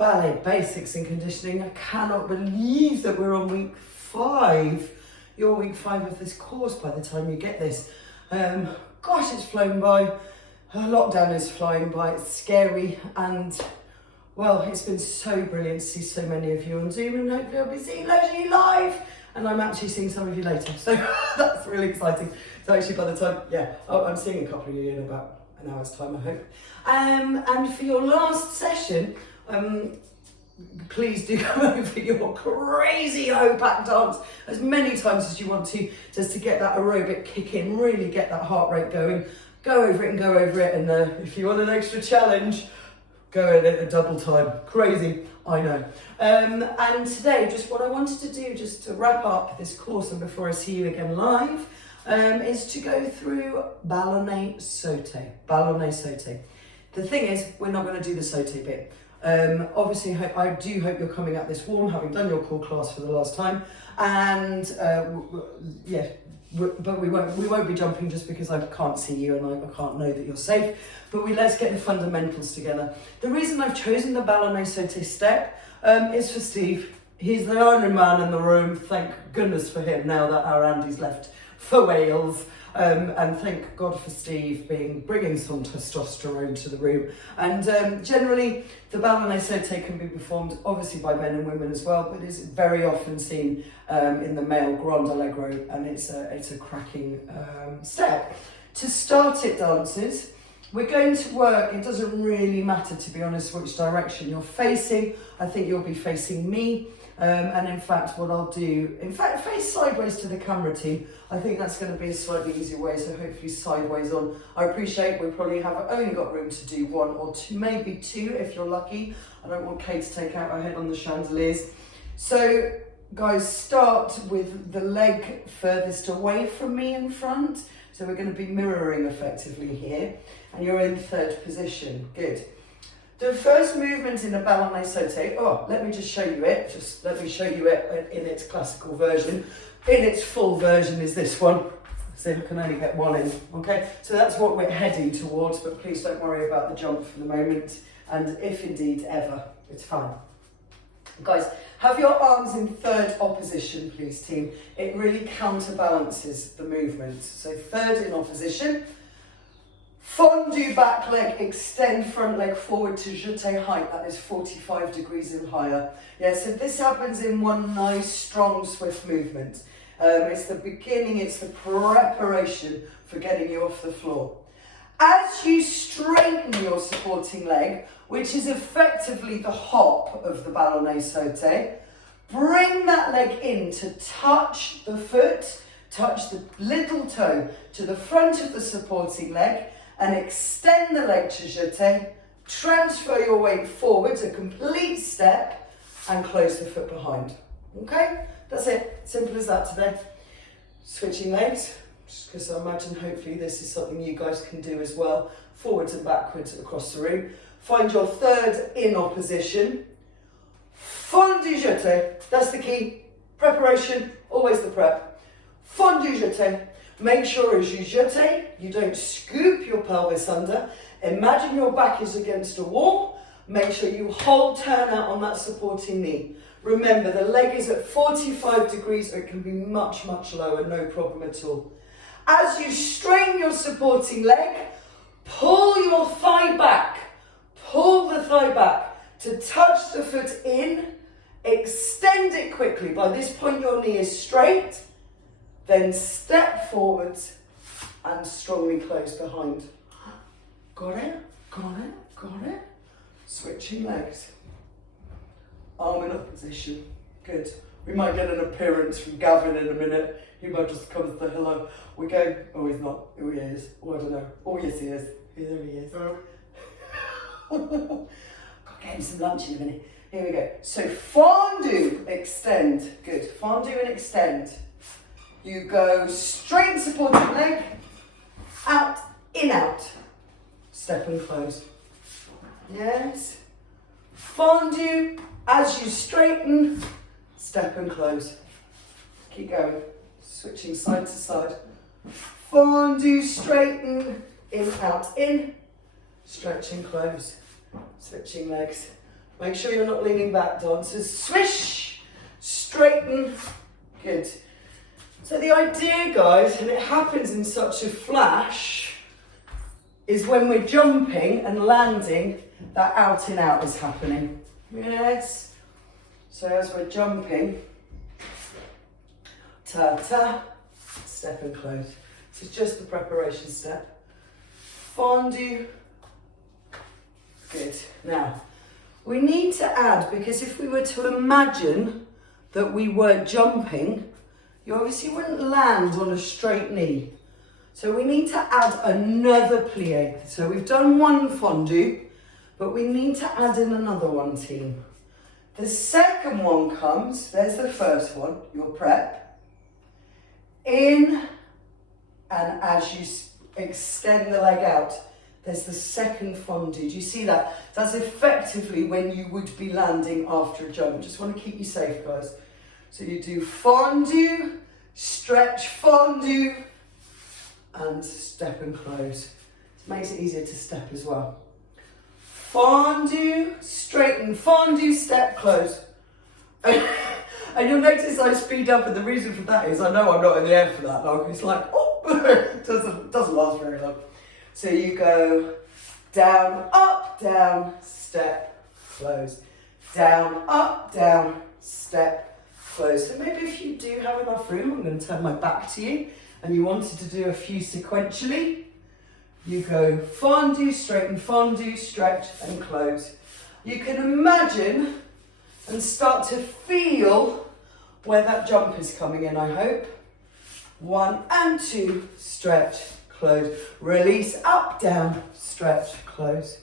Ballet Basics and Conditioning. I cannot believe that we're on week 5. You're week 5 of this course by the time you get this. Gosh, it's flown by. Lockdown is flying by. It's scary, and well, it's been so brilliant to see so many of you on Zoom, and hopefully I'll be seeing loads of you live, and I'm actually seeing some of you later, so that's really exciting. So actually by the time, I'm seeing a couple of you in about an hour's time, I hope. And for your last session, please do come over your crazy ho-back dance as many times as you want to, just to get that aerobic kick in, really get that heart rate going. Go over it and go over it, and if you want an extra challenge, go at it a double time. Crazy, I know. And today, just what I wanted to do, just to wrap up this course and before I see you again live, is to go through Ballet Sauté. Ballet Sauté. The thing is, we're not going to do the sauté bit. Obviously, I do hope you're coming at this warm, having done your core class for the last time, and but we won't be jumping just because I can't see you and I can't know that you're safe. But let's get the fundamentals together. The reason I've chosen the Ballet Sauté step is for Steve. He's the only man in the room. Thank goodness for him now that our Andy's left for Wales. And thank God for Steve bringing some testosterone to the room. And generally, the Ballet Sauté can be performed obviously by men and women as well, but it's very often seen in the male Grand Allegro, and it's a cracking step. To start it, dancers, we're going to work. It doesn't really matter, to be honest, which direction you're facing. I think you'll be facing me. And in fact, what I'll do, face sideways to the camera team. I think that's going to be a slightly easier way, so hopefully sideways on. I appreciate we probably have only got room to do 1 or 2, maybe 2 if you're lucky. I don't want Kate to take out her head on the chandeliers. So guys, start with the leg furthest away from me in front. So we're going to be mirroring effectively here, and you're in 3rd position. Good. The first movement in a Ballet Sauté, let me just show you it. Let me show you it in its classical version. In its full version is this one. So I can only get 1 in, okay? So that's what we're heading towards, but please don't worry about the jump for the moment. And if indeed ever, it's fine. Guys, have your arms in 3rd opposition, please, team. It really counterbalances the movement. So 3rd in opposition. Fondue back leg, extend front leg forward to jeté height, that is 45 degrees and higher. Yeah, so this happens in one nice, strong, swift movement. It's the beginning, it's the preparation for getting you off the floor. As you straighten your supporting leg, which is effectively the hop of the Ballet Sauté, bring that leg in to touch the foot, touch the little toe to the front of the supporting leg, and extend the leg to jeté, transfer your weight forwards, a complete step, and close the foot behind. Okay, that's it, simple as that today. Switching legs, just because I imagine hopefully this is something you guys can do as well, forwards and backwards across the room. Find your 3rd in opposition. Fondue jeté, that's the key. Preparation, always the prep. Fondue jeté. Make sure as you jeté, you don't scoop your pelvis under. Imagine your back is against a wall. Make sure you hold turnout on that supporting knee. Remember, the leg is at 45 degrees, or it can be much, much lower, no problem at all. As you straighten your supporting leg, pull your thigh back. Pull the thigh back to touch the foot in. Extend it quickly. By this point, your knee is straight. Then step forwards and strongly close behind. Got it? Got it? Got it? Switching legs. Arm in opposition. Good. We might get an appearance from Gavin in a minute. He might just come to say hello. We go. Oh, he's not. Oh, he is. Oh, I don't know. Oh, yes, he is. There he is. Got to get him some lunch in a minute. Here we go. So fondue, extend. Good. Fondue and extend. You go straight supporting leg, out, in, out. Step and close. Yes. Fondue, as you straighten, step and close. Keep going. Switching side to side. Fondue, straighten, in, out, in. Stretch and close. Switching legs. Make sure you're not leaning back, dancers. Swish, straighten, good. So the idea, guys, and it happens in such a flash, is when we're jumping and landing, that out and out is happening. Yes. So as we're jumping, ta-ta, step and close. This is just the preparation step. Fondue. Good. Now, we need to add, because if we were to imagine that we were jumping, you obviously wouldn't land on a straight knee. So we need to add another plie. So we've done one fondue, but we need to add in another one, team. The second one comes, there's the first one, your prep. In, and as you extend the leg out, there's the second fondue. Do you see that? That's effectively when you would be landing after a jump. Just want to keep you safe, guys. So you do fondue, stretch, fondue, and step and close. It makes it easier to step as well. Fondue, straighten, fondue, step, close. And you'll notice I speed up, and the reason for that is I know I'm not in the air for that long. It's like, oh, it doesn't last very long. So you go down, step, close. Down, step, close. So maybe if you do have enough room, I'm going to turn my back to you, and you wanted to do a few sequentially, you go fondue, straighten, fondue, stretch, and close. You can imagine and start to feel where that jump is coming in, I hope. 1 and 2, stretch, close. Release, up, down, stretch, close.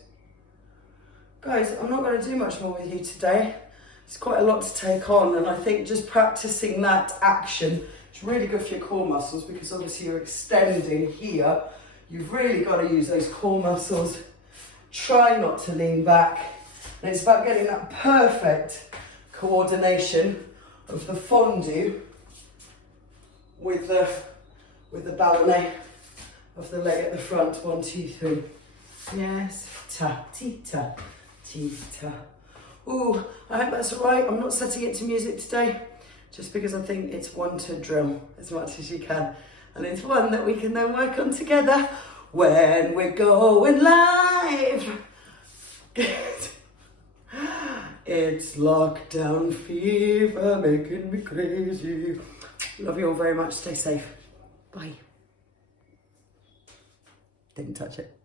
Guys, I'm not going to do much more with you today. It's quite a lot to take on, and I think just practicing that action is really good for your core muscles, because obviously you're extending here. You've really got to use those core muscles. Try not to lean back. And it's about getting that perfect coordination of the fondue with the ballet of the leg at the front. 1, 2, 3. Yes. Ta, ti, ta, ti, ta. Ooh, I hope that's all right. I'm not setting it to music today, just because I think it's one to drill as much as you can. And it's one that we can then work on together when we're going live. It's lockdown fever making me crazy. Love you all very much. Stay safe. Bye. Didn't touch it.